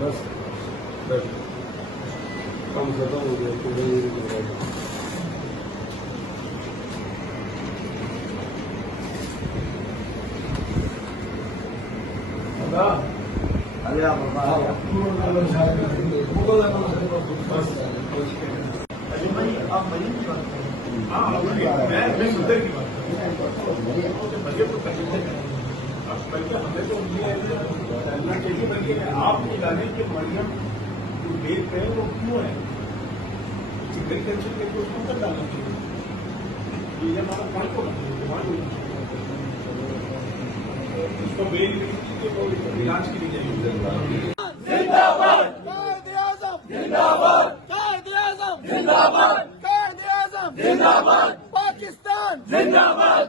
बस काम खत्म हो गया। आप मरीज की बात करें। मैं सुंदर की बात बल्कि हमें तो करना चाहिए, बल्कि आप ये जाने कि मरियम जो देख रहे हैं वो क्यों है, एग्रीकल्चर के उसको कर डालना चाहिए। ये हमारा पॉइंट होना चाहिए, इसको बेल इलाज के लिए जाएगी। जिंदाबाद जिंदाबाद जिंदाबाद जिंदाबाद पाकिस्तान जिंदाबाद।